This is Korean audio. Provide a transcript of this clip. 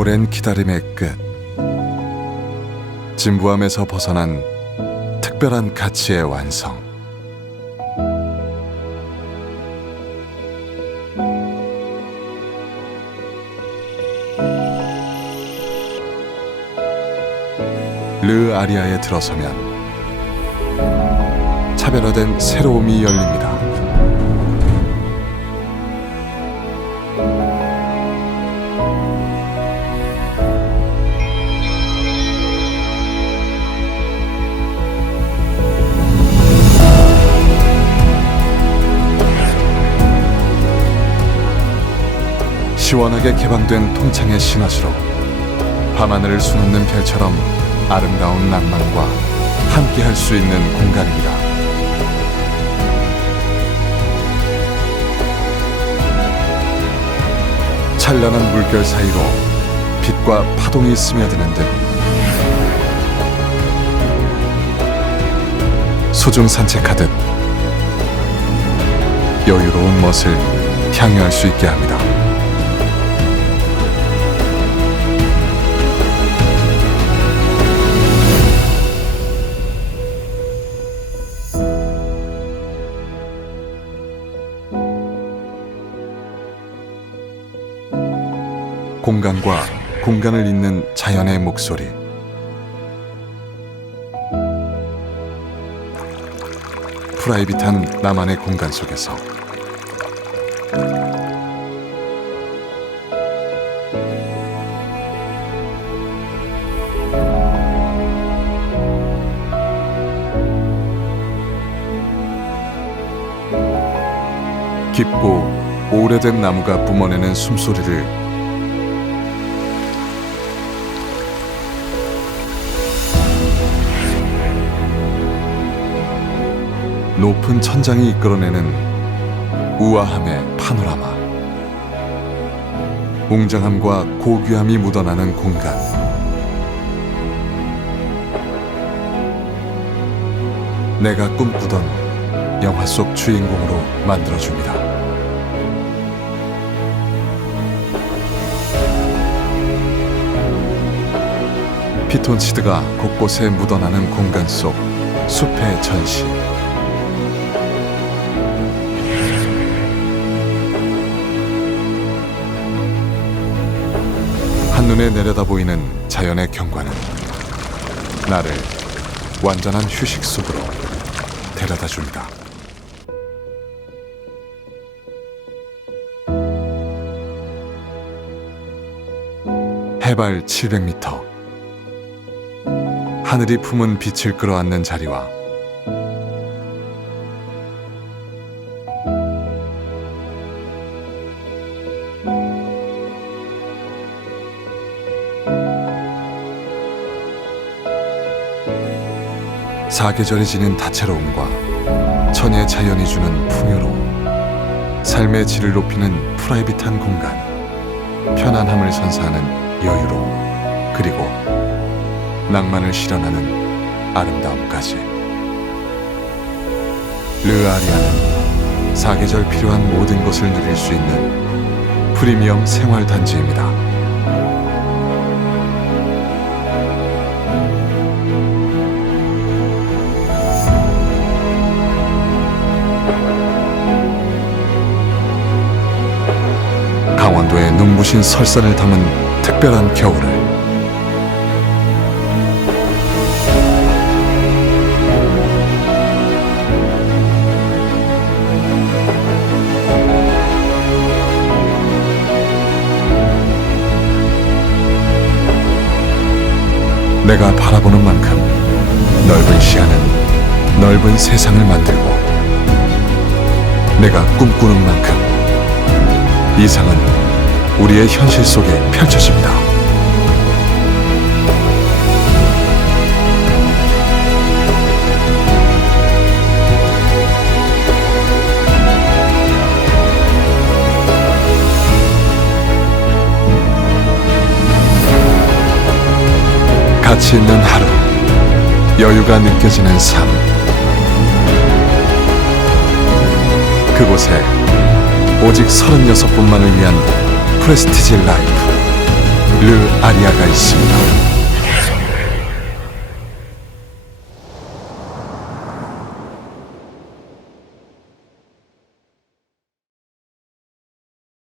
오랜 기다림의 끝. 진부함에서 벗어난 특별한 가치의 완성. 르 아리아에 들어서면 차별화된 새로움이 열립니다. 시원하게 개방된 통창의 신화시로 밤하늘을 수놓는 별처럼 아름다운 낭만과 함께할 수 있는 공간입니다. 찬란한 물결 사이로 빛과 파동이 스며드는 듯 소중 산책하듯 여유로운 멋을 향유할 수 있게 합니다. 공간과 공간을 잇는 자연의 목소리. 프라이빗한 나만의 공간 속에서 깊고 오래된 나무가 뿜어내는 숨소리를 높은 천장이 이끌어내는 우아함의 파노라마. 웅장함과 고귀함이 묻어나는 공간. 내가 꿈꾸던 영화 속 주인공으로 만들어줍니다. 피톤치드가 곳곳에 묻어나는 공간 속 숲의 전시. 한눈에 내려다 보이는 자연의 경관은 나를 완전한 휴식 속으로 데려다 줍니다. 해발 700m. 하늘이 품은 빛을 끌어안는 자리와 사계절이 지닌 다채로움과 천의 자연이 주는 풍요로움, 삶의 질을 높이는 프라이빗한 공간, 편안함을 선사하는 여유로움, 그리고 낭만을 실현하는 아름다움까지. 르아리아는 사계절 필요한 모든 것을 누릴 수 있는 프리미엄 생활 단지입니다. 강원도의 눈부신 설산을 담은 특별한 겨울을? 내가 바라보는 만큼 넓은 시야는 넓은 세상을 만들고 내가 꿈꾸는 만큼 이상은 우리의 현실 속에 펼쳐집니다. 가치 있는 하루, 여유가 느껴지는 삶. 그곳에 오직 36분만을 위한 프레스티지 라이프 르 아리아가 있습니다.